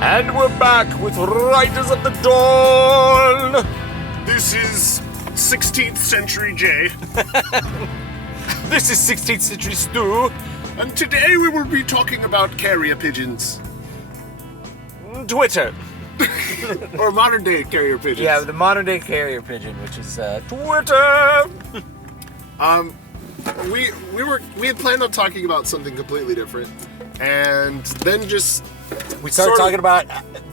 And we're back with Riders of the Dawn! This is 16th Century J. This is 16th Century Stu. And today we will be talking about carrier pigeons. Twitter. Or modern day carrier pigeons. Yeah, the modern day carrier pigeon, which is Twitter. We had planned on talking about something completely different. And then just... We started talking about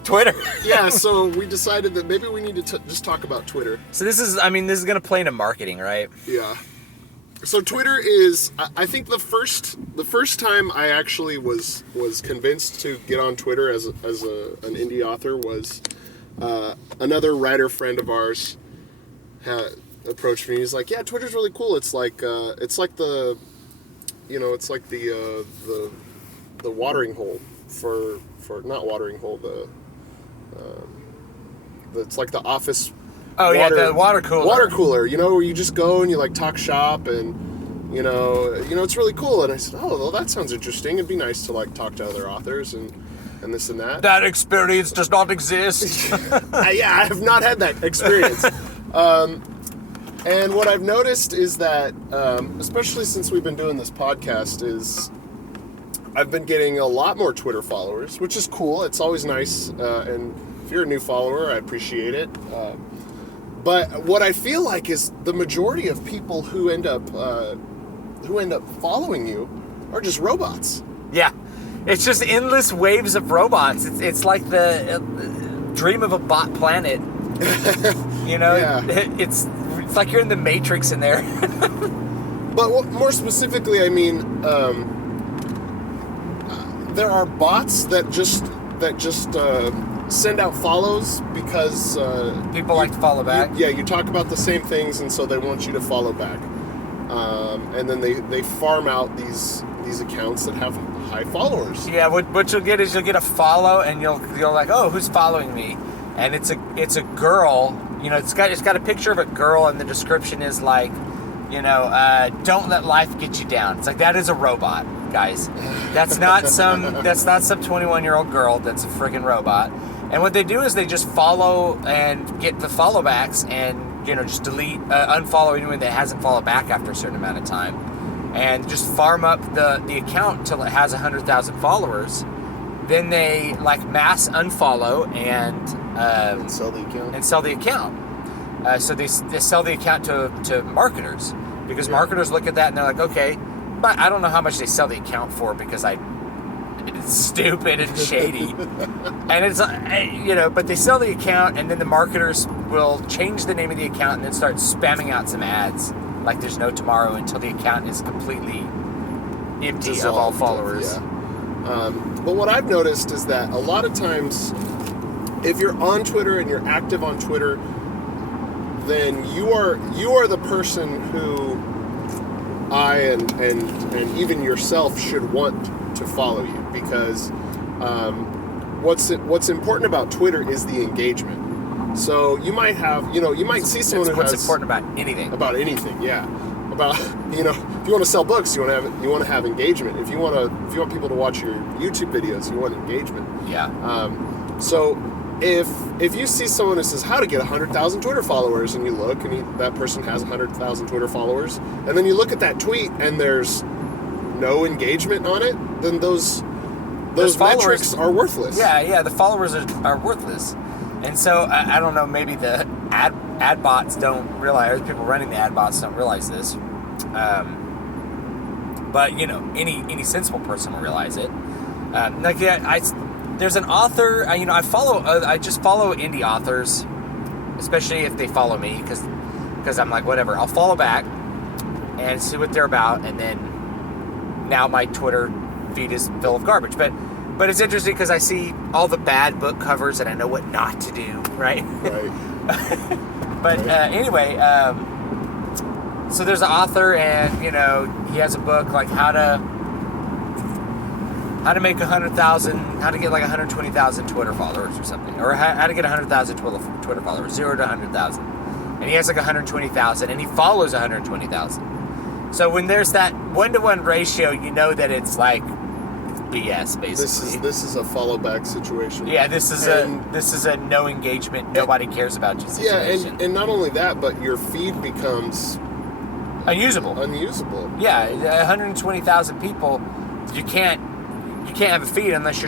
Twitter. Yeah, so we decided that maybe we need to just talk about Twitter. So this is going to play into marketing, right? Yeah. So Twitter is, I think the first time I actually was convinced to get on Twitter as an indie author was another writer friend of ours had approached me. He's like, "Yeah, Twitter's really cool. It's like the watering hole for not watering hole it's like the office." Oh, the water cooler. Water cooler, where you just go and you like talk shop and it's really cool. And I said, oh, well, that sounds interesting. It'd be nice to like talk to other authors and this and that. That experience does not exist. I have not had that experience. And what I've noticed is that, especially since we've been doing this podcast, is I've been getting a lot more Twitter followers, which is cool. It's always nice. And if you're a new follower, I appreciate it. But what I feel like is the majority of people who end up following you are just robots. Yeah, it's just endless waves of robots. It's like the dream of a bot planet. Yeah. It's like you're in the Matrix in there. But more specifically, I mean, there are bots that just send out follows because people like to follow back. You talk about the same things, and so they want you to follow back. And then they farm out these accounts that have high followers. Yeah, what you'll get is you'll get a follow, and you'll like, oh, who's following me? And it's a girl. It's got a picture of a girl, and the description is like, don't let life get you down. It's like, that is a robot, guys. That's not some 21-year-old girl. That's a freaking robot. And what they do is they just follow and get the follow backs and, just delete, unfollow anyone that hasn't followed back after a certain amount of time. And just farm up the account until it has 100,000 followers. Then they like mass unfollow and sell the account. So they sell the account to marketers, because marketers look at that and they're like, okay, but I don't know how much they sell the account for because it's stupid and shady. And it's, but they sell the account, and then the marketers will change the name of the account and then start spamming out some ads like there's no tomorrow until the account is completely empty of all followers. Yeah. But what I've noticed is that a lot of times, if you're on Twitter and you're active on Twitter, then you are the person who I and even yourself should want to follow you, because what's important about Twitter is the engagement. So you might have, you might see someone who has... What's important about anything. About anything, yeah. About, if you want to sell books, you want to have engagement. If you want people to watch your YouTube videos, you want engagement. Yeah. So if you see someone who says how to get 100,000 Twitter followers, and you look and that person has 100,000 Twitter followers, and then you look at that tweet and there's no engagement on it, then those metrics are worthless. Yeah, the followers are worthless. And so I don't know, maybe the ad bots don't realize, people running the ad bots don't realize this. But any sensible person will realize it. There's an author, I just follow indie authors, especially if they follow me, because I'm like, whatever, I'll follow back and see what they're about, and then now my Twitter feed is full of garbage. But it's interesting because I see all the bad book covers and I know what not to do, right? Right. But anyway, so there's an author, and he has a book like how to make 100,000, how to get like 120,000 Twitter followers or something, or how to get 100,000 Twitter followers, 0 to 100,000, and he has like 120,000, and he follows 120,000. So when there's that 1-to-1 ratio, that it's like BS, basically. This is a follow back situation. Yeah, this is a no engagement, nobody cares about you situation. Yeah, and not only that, but your feed becomes unusable. Yeah, 120,000 people, you can't have a feed unless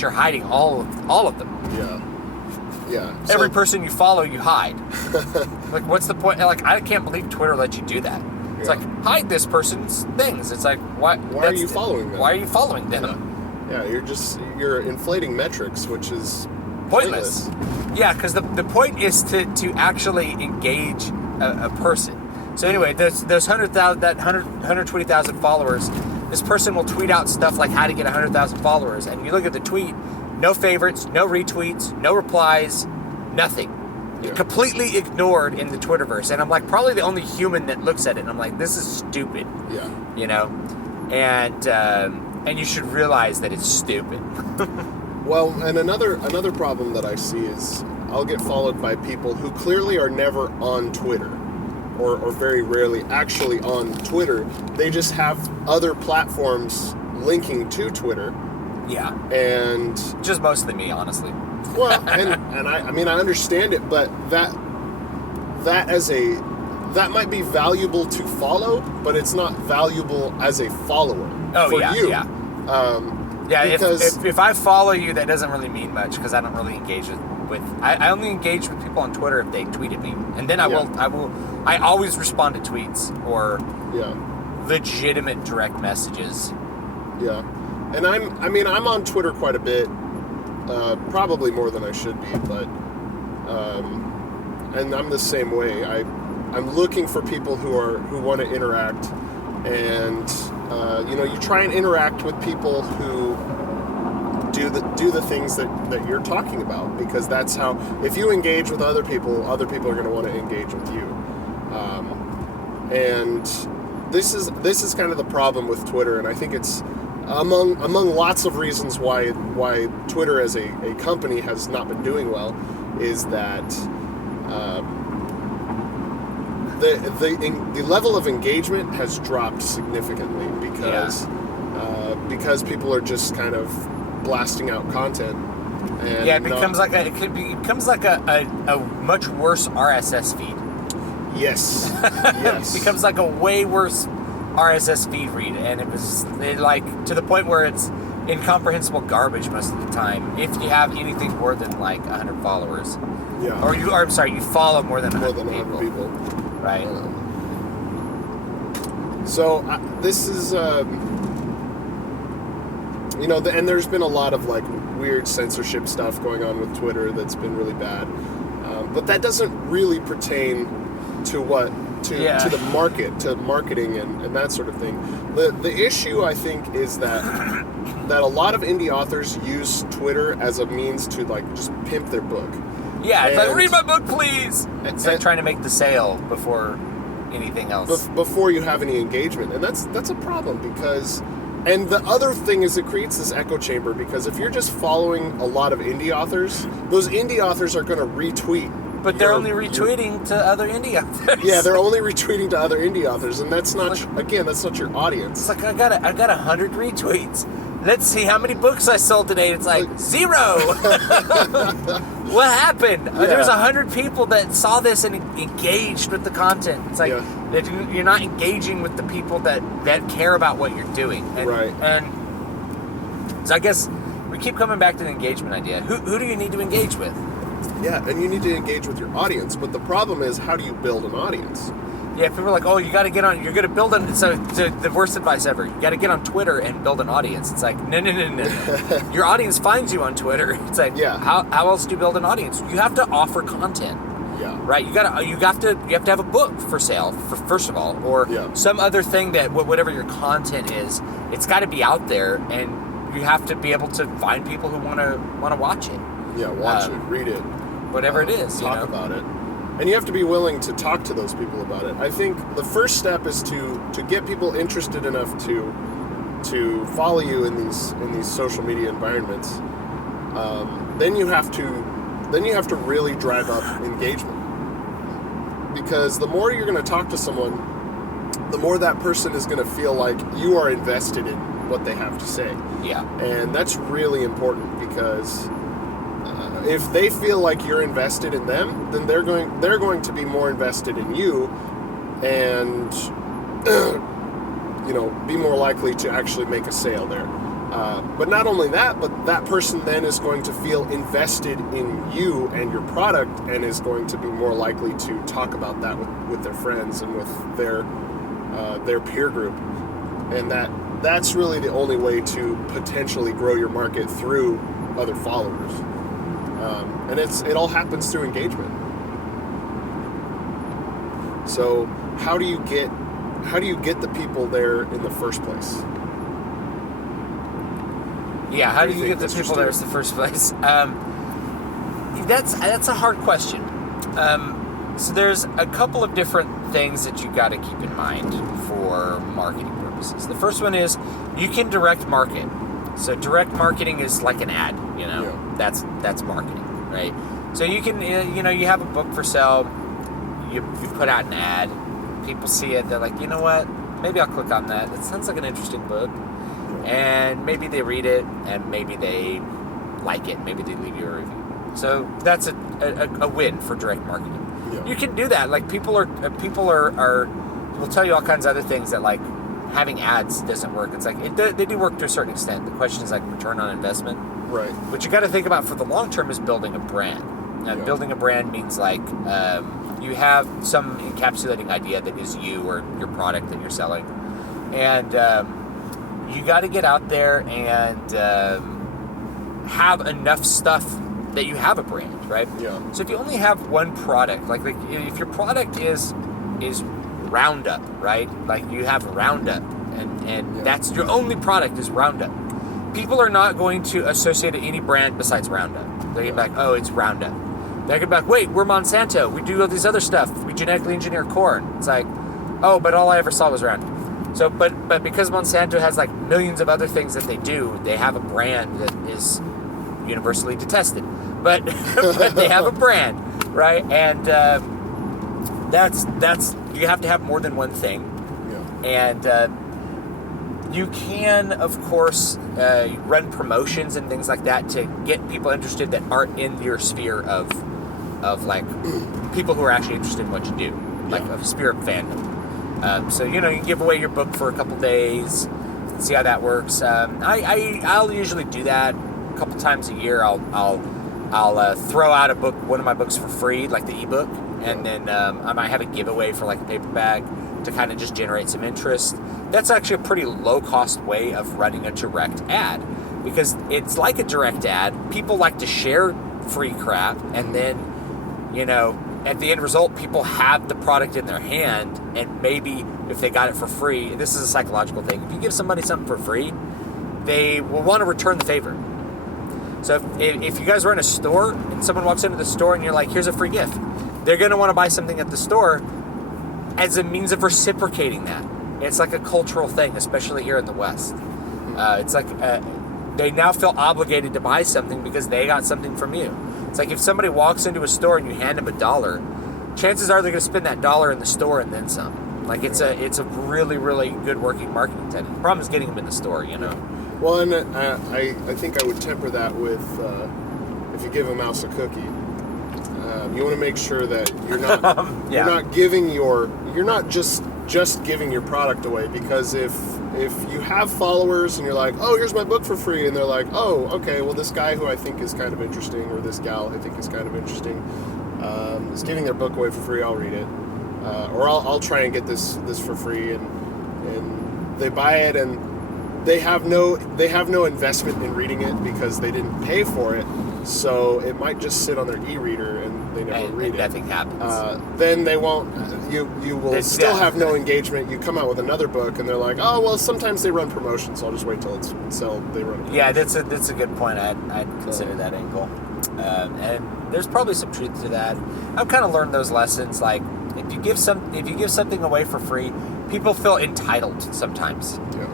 you're hiding all of them. Yeah. Every person you follow, you hide. Like, what's the point? Like, I can't believe Twitter lets you do that. It's like, hide this person's things. It's like, why are you following them? Why are you following them? Yeah, you're inflating metrics, which is pointless. Yeah, because the point is to actually engage a person. So anyway, there's 120,000 followers. This person will tweet out stuff like how to get 100,000 followers, and you look at the tweet, no favorites, no retweets, no replies, nothing. Completely ignored in the Twitterverse. And I'm like, probably the only human that looks at it, and I'm like, this is stupid. Yeah. You know? And you should realize that it's stupid. Well, and another problem that I see is I'll get followed by people who clearly are never on Twitter. Or very rarely actually on Twitter. They just have other platforms linking to Twitter. Yeah. And just mostly me, honestly. Well, and I mean, I understand it, but that might be valuable to follow, but it's not valuable as a follower for you. Yeah. Because if I follow you, that doesn't really mean much because I don't really engage with. I only engage with people on Twitter if they tweet at me, and then I always respond to tweets or legitimate direct messages. Yeah, and I'm on Twitter quite a bit. Probably more than I should be, but and I'm the same way. I'm looking for people who want to interact, and you try and interact with people who do the things that you're talking about, because that's how, if you engage with other people are going to want to engage with you. And this is kind of the problem with Twitter, and I think it's among lots of reasons why Twitter as a company has not been doing well, is that the level of engagement has dropped significantly because people are just kind of blasting out content. And it becomes like a much worse RSS feed. Yes. It becomes like a way worse RSS feed read, and it to the point where it's incomprehensible garbage most of the time if you have anything more than like 100 followers. Yeah. Or you follow more than 100 people. Right. So this is and there's been a lot of like weird censorship stuff going on with Twitter that's been really bad, but that doesn't really pertain to the market, to marketing and that sort of thing. The issue, I think, is that a lot of indie authors use Twitter as a means to like just pimp their book. Yeah, it's like, read my book, please. It's like trying to make the sale before anything else. Before you have any engagement, and that's a problem because. And the other thing is it creates this echo chamber, because if you're just following a lot of indie authors, those indie authors are going to retweet. But they're only retweeting to other indie authors. Yeah, they're only retweeting to other indie authors, and that's not that's not your audience. It's like I got 100 retweets. Let's see how many books I sold today. It's like 0. What happened? Yeah. There was 100 people that saw this and engaged with the content. It's like you're not engaging with the people that care about what you're doing. And, right. And so I guess we keep coming back to the engagement idea. Who do you need to engage with? Yeah, and you need to engage with your audience. But the problem is, how do you build an audience? Yeah, people are like, oh, you got to get on, you're going to build so the worst advice ever, you got to get on Twitter and build an audience. It's like, no. Your audience finds you on Twitter. It's like, how else do you build an audience? You have to offer content. Yeah. Right? You have to have a book for sale, first of all, or some other thing that, whatever your content is, it's got to be out there, and you have to be able to find people who want to watch it. Yeah, watch it, read it. Whatever it is. Talk about it. And you have to be willing to talk to those people about it. I think the first step is to get people interested enough to follow you in these social media environments. Then you have to really drive up engagement, because the more you're going to talk to someone, the more that person is going to feel like you are invested what they have to say. Yeah. And that's really important because if they feel like you're invested in them, then they're going to be more invested in you, and be more likely to actually make a sale there. But not only that, but that person then is going to feel invested in you and your product, and is going to be more likely to talk about that with their friends and with their peer group. And that's really the only way to potentially grow your market, through other followers. And it all happens through engagement. So how do you get the people there in the first place? Yeah, how do you get the people there in the first place? That's a hard question. So there's a couple of different things that you got to keep in mind for marketing purposes. The first one is you can direct market. So direct marketing is like an ad, that's marketing, right? So you can, you have a book for sale, you put out an ad, people see it, they're like, you know what, maybe I'll click on that. It sounds like an interesting book. And maybe they read it, and maybe they like it, maybe they leave you a review. So that's a win for direct marketing. Yeah. You can do that. Like people are will tell you all kinds of other things that like having ads doesn't work. It's like they do work to a certain extent. The question is like return on investment. Right. What you got to think about for the long term is building a brand. Now, building a brand means like you have some encapsulating idea that is you or your product that you're selling, and you got to get out there and have enough stuff that you have a brand, right? Yeah. So if you only have one product, like if your product is Roundup, right? Like you have Roundup, and that's your only product is Roundup. People are not going to associate any brand besides Roundup. They get back, oh, it's Roundup. They get back, wait, we're Monsanto. We do all these other stuff. We genetically engineer corn. It's like, oh, but all I ever saw was Roundup. So, but because Monsanto has like millions of other things that they do, they have a brand that is universally detested. But they have a brand, right? And that's you have to have more than one thing. Yeah. And you can, of course, run promotions and things like that to get people interested that aren't in your sphere of like people who are actually interested in what you do, like a sphere of fandom. So you can give away your book for a couple days, see how that works. I'll usually do that a couple times a year. I'll throw out one of my books for free, like the ebook, and then I might have a giveaway for like a paperback to kind of just generate some interest. That's actually a pretty low cost way of running a direct ad, because it's like a direct ad. People like to share free crap, and then at the end result, people have the product in their hand, and maybe if they got it for free, this is a psychological thing. If you give somebody something for free, they will want to return the favor. So if you guys run a store and someone walks into the store and you're like, here's a free gift, they're going to want to buy something at the store as a means of reciprocating that. It's like a cultural thing, especially here in the West. It's like they now feel obligated to buy something because they got something from you. It's like if somebody walks into a store and you hand them $1, chances are they're going to spend that $1 in the store and then some. Like it's a really, really good working marketing technique. The problem is getting them in the store, Well, and I think I would temper that with if you give a mouse a cookie, you want to make sure that you're not just giving your product away, because if you have followers and you're like, oh, here's my book for free, and they're like, oh, okay, well, this guy who I think is kind of interesting, or this gal I think is kind of interesting, is giving their book away for free, I'll read it, or I'll try and get this for free, and they buy it, and they have no investment in reading it because they didn't pay for it, so it might just sit on their e-reader and they never read it. Nothing happens. Then they won't. You will still have no engagement. You come out with another book and they're like, oh well, sometimes they run promotions, so I'll just wait till it's sell. They run. A promotion. Yeah, that's a good point. I'd consider that angle, and there's probably some truth to that. I've kind of learned those lessons. Like if you give something away for free, people feel entitled sometimes. Yeah.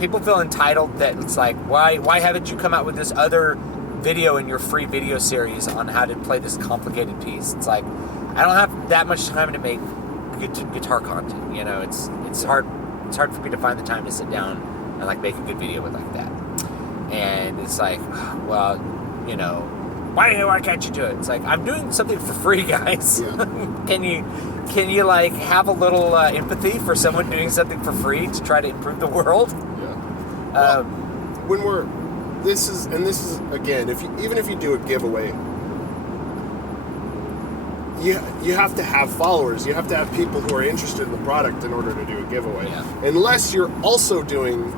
People feel entitled that it's like, why haven't you come out with this other video in your free video series on how to play this complicated piece? It's like, I don't have that much time to make guitar content. It's hard it's hard for me to find the time to sit down and like make a good video with like that. And it's like, well, you know, why can't you do it? It's like, I'm doing something for free, guys. Yeah. Can you like have a little empathy for someone doing something for free to try to improve the world? Yeah. Well, this is again, even if you do a giveaway, you have to have followers. You have to have people who are interested in the product in order to do a giveaway. Yeah. Unless you're also doing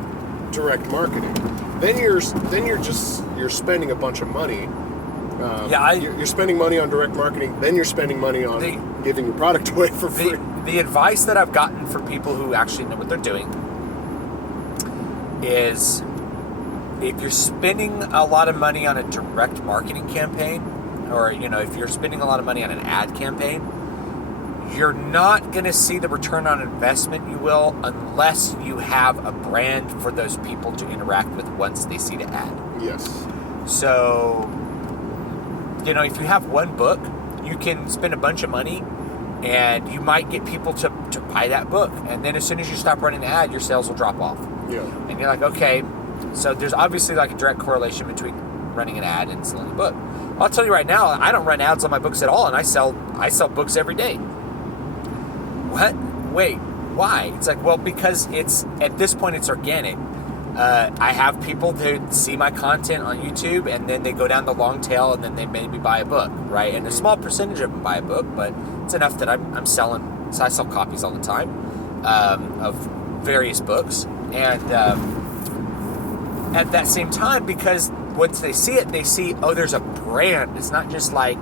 direct marketing, then you're spending a bunch of money. You're spending money on direct marketing. Then you're spending money on giving your product away for free. The advice that I've gotten from people who actually know what they're doing is, if you're spending a lot of money on a direct marketing campaign, or you know, if you're spending a lot of money on an ad campaign, you're not going to see the return on investment you will unless you have a brand for those people to interact with once they see the ad. Yes. So, you know, if you have one book, you can spend a bunch of money and you might get people to buy that book. And then as soon as you stop running the ad, your sales will drop off. Yeah. And you're like, okay, so there's obviously like a direct correlation between running an ad and selling a book. I'll tell you right now, I don't run ads on my books at all, and I sell books every day. What? Wait, why? It's like, well, because at this point it's organic. I have people that see my content on YouTube, and then they go down the long tail, and then they maybe buy a book, right? And a small percentage of them buy a book, but it's enough that I'm selling. So I sell copies all the time of various books, and at that same time, because once they see it, they see, oh, there's a brand. It's not just like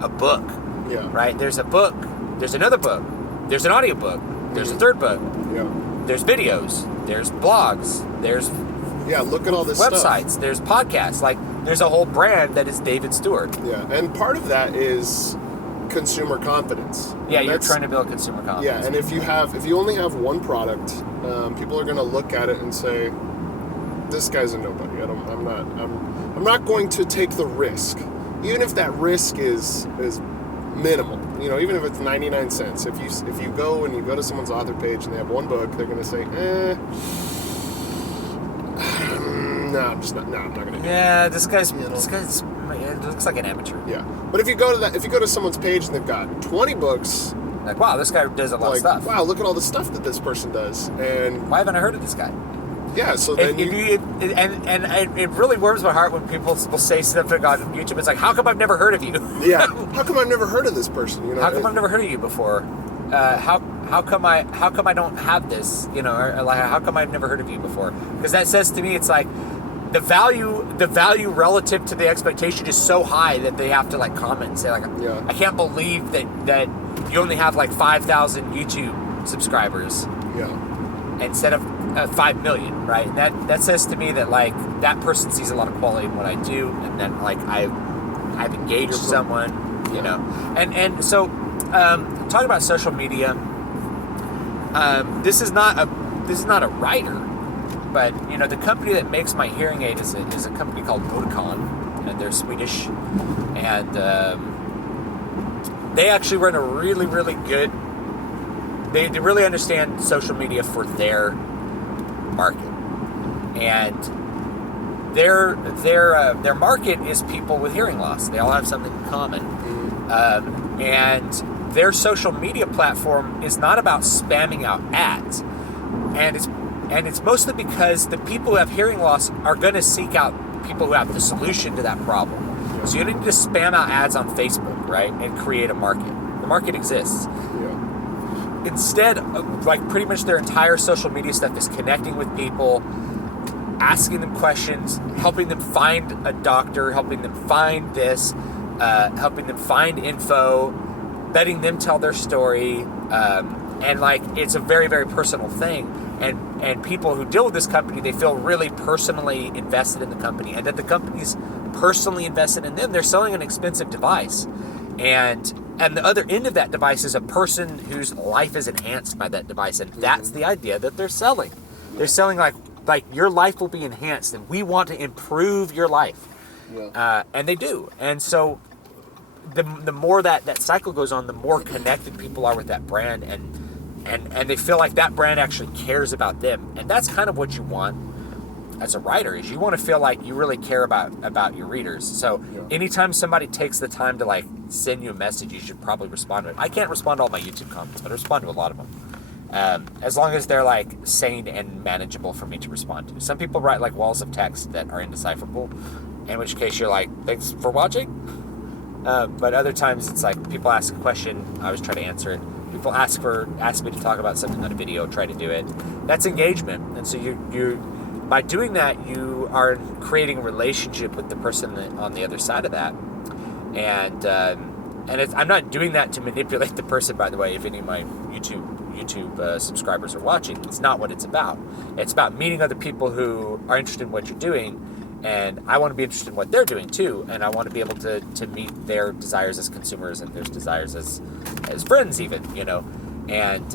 a book, Yeah. right? There's a book. There's another book. There's an audiobook. There's a third book. Yeah. There's videos. There's blogs. There's look at all this websites. stuff. There's podcasts. Like, there's a whole brand that is David Stewart. Yeah, and part of that is consumer confidence. Yeah, you're trying to build consumer confidence. Yeah, and if you only have one product, people are going to look at it and say, "This guy's a nobody. I'm not going to take the risk, even if that risk is minimal. You know, even if it's 99 cents. If you go to someone's author page and they have one book, they're going to say, no, I'm not going to. Yeah, this guy's it looks like an amateur. Yeah, but if you go to someone's page and they've got 20 books, like, wow, this guy does a lot of stuff. Wow, look at all the stuff that this person does, and why haven't I heard of this guy? Yeah, so then it really warms my heart when people will say something on YouTube. It's like, how come I've never heard of you? Yeah, how come I've never heard of this person? You know, how come I've never heard of you before? How come I don't have this? You know, or like, how come I've never heard of you before? Because that says to me, it's like the value relative to the expectation is so high that they have to like comment and say like, yeah. I can't believe that you only have like 5,000 YouTube subscribers. Yeah. Instead of 5 million, right? And that says to me that like that person sees a lot of quality in what I do, and then like I've engaged someone, you know. And so talking about social media, this is not a writer, but you know, the company that makes my hearing aid is a company called Oticon, and they're Swedish, and they actually run a really, really good. They really understand social media for their market, and their market is people with hearing loss. They all have something in common, and their social media platform is not about spamming out ads, and it's mostly because the people who have hearing loss are going to seek out people who have the solution to that problem. So you don't need to spam out ads on Facebook, right, and create a market. The market exists. Instead, like pretty much their entire social media stuff is connecting with people, asking them questions, helping them find a doctor, helping them find this, helping them find info, letting them tell their story, and like it's a very, very personal thing. And people who deal with this company, they feel really personally invested in the company, and that the company's personally invested in them. They're selling an expensive device, and the other end of that device is a person whose life is enhanced by that device, and that's the idea that they're selling. They're selling like your life will be enhanced, and we want to improve your life, and they do. And so the more that cycle goes on, the more connected people are with that brand, and and they feel like that brand actually cares about them. And that's kind of what you want as a writer, is you want to feel like you really care about your readers. So anytime somebody takes the time to like send you a message, you should probably respond to it. I can't respond to all my YouTube comments, but I respond to a lot of them. As long as they're like sane and manageable for me to respond to. Some people write like walls of text that are indecipherable, in which case you're like, thanks for watching. But other times it's like people ask a question, I always try to answer it. People ask me to talk about something on a video, try to do it. That's engagement. And so you by doing that, you are creating a relationship with the person on the other side of that. And I'm not doing that to manipulate the person, by the way, if any of my YouTube subscribers are watching. It's not what it's about. It's about meeting other people who are interested in what you're doing, and I want to be interested in what they're doing too, and I want to be able to meet their desires as consumers and their desires as friends even, you know. And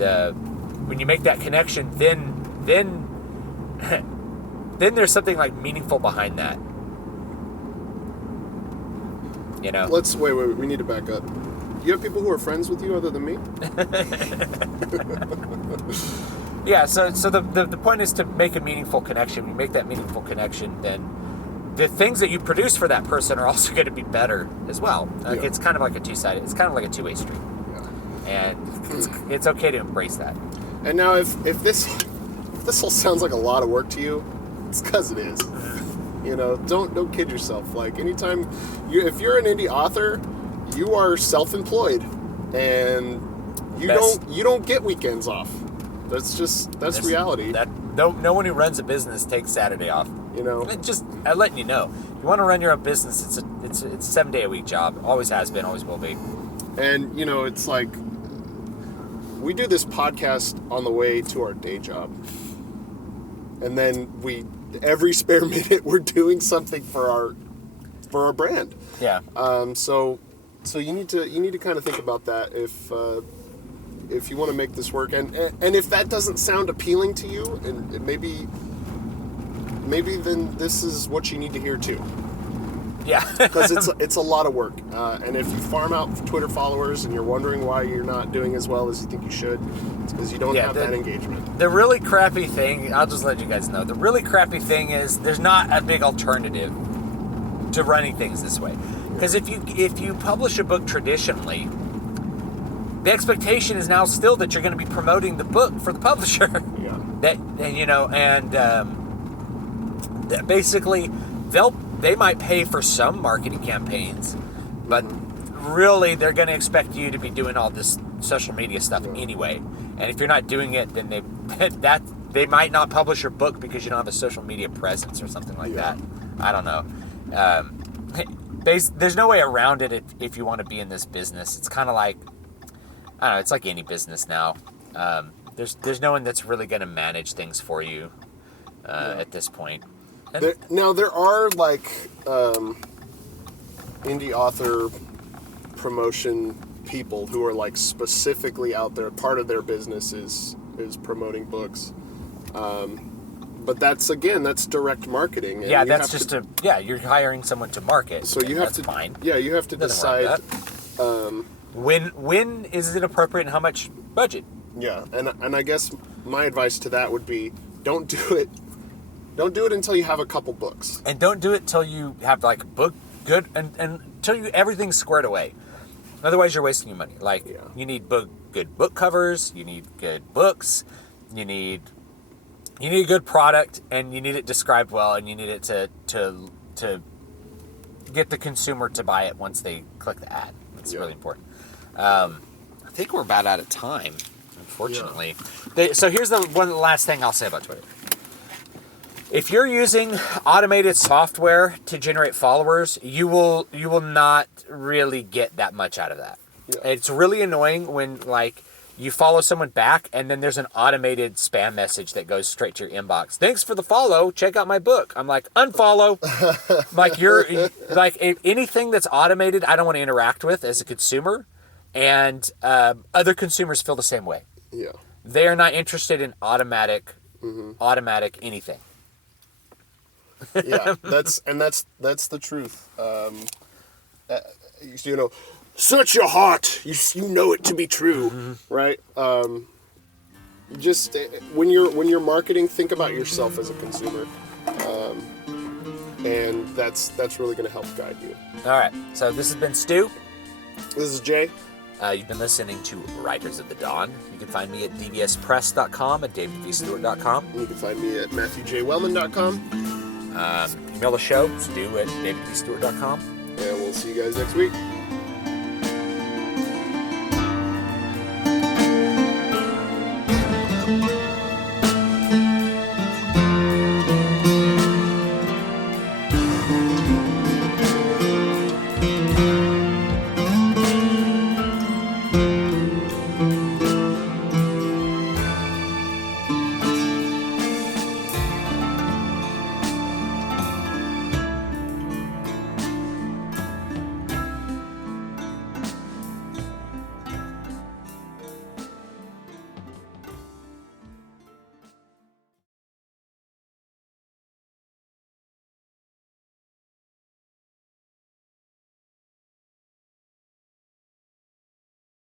when you make that connection, then there's something like meaningful behind that. You know? Wait, we need to back up. You have people who are friends with you other than me? Yeah, so the point is to make a meaningful connection. When you make that meaningful connection, then the things that you produce for that person are also going to be better as well. Like it's kind of like a two-sided, it's kind of like a two-way street. Yeah. And it's okay to embrace that. And now if this all sounds like a lot of work to you, it's because it is. You know, don't kid yourself. Like anytime if you're an indie author, you are self-employed, and you don't get weekends off. That's reality. That no one who runs a business takes Saturday off. You know, I'm letting you know. If you want to run your own business, it's a 7-day-a-week job. Always has been, always will be. And you know, it's like we do this podcast on the way to our day job, and then every spare minute we're doing something for our brand. Yeah. So you need to kind of think about that if you want to make this work, and if that doesn't sound appealing to you, and maybe then this is what you need to hear too. Yeah. Because it's a lot of work, and if you farm out Twitter followers and you're wondering why you're not doing as well as you think you should, it's because you don't have that engagement. The really crappy thing, I'll just let you guys know, the really crappy thing is there's not a big alternative to running things this way. Because if you publish a book traditionally, the expectation is now still that you're going to be promoting the book for the publisher. Yeah. Basically they might pay for some marketing campaigns, but really they're going to expect you to be doing all this social media stuff anyway. And if you're not doing it, then they might not publish your book because you don't have a social media presence or something like that. I don't know. There's no way around it if you want to be in this business. It's kind of like, I don't know, it's like any business now. There's no one that's really going to manage things for you at this point. There are like indie author promotion people who are like specifically out there. Part of their business is promoting books. But that's direct marketing. And you're hiring someone to market. So you have to, fine. Yeah, you have to decide when is it appropriate and how much budget. Yeah, and I guess my advice to that would be don't do it until you have a couple books. And don't do it until you have like a book good and until everything's squared away. Otherwise you're wasting your money. Like you need good book covers, you need good books, you need a good product, and you need it described well, and you need it to get the consumer to buy it once they click the ad. That's really important. I think we're about out of time, unfortunately. Yeah. So here's the last thing I'll say about Twitter. If you're using automated software to generate followers, you will not really get that much out of that. Yeah. It's really annoying when like you follow someone back and then there's an automated spam message that goes straight to your inbox. Thanks for the follow. Check out my book. I'm like, unfollow. Like anything that's automated, I don't want to interact with as a consumer, and other consumers feel the same way. Yeah, they are not interested in automatic anything. Yeah, that's the truth. Search your heart. You know it to be true, right? just when you're marketing, think about yourself as a consumer, and that's really going to help guide you. All right. So this has been Stu. This is Jay. You've been listening to Writers of the Dawn. You can find me at dbspress.com, at davidvstewart.com. You can find me at matthewjwellman.com. Email the show, stu@davidvstewart.com. And we'll see you guys next week.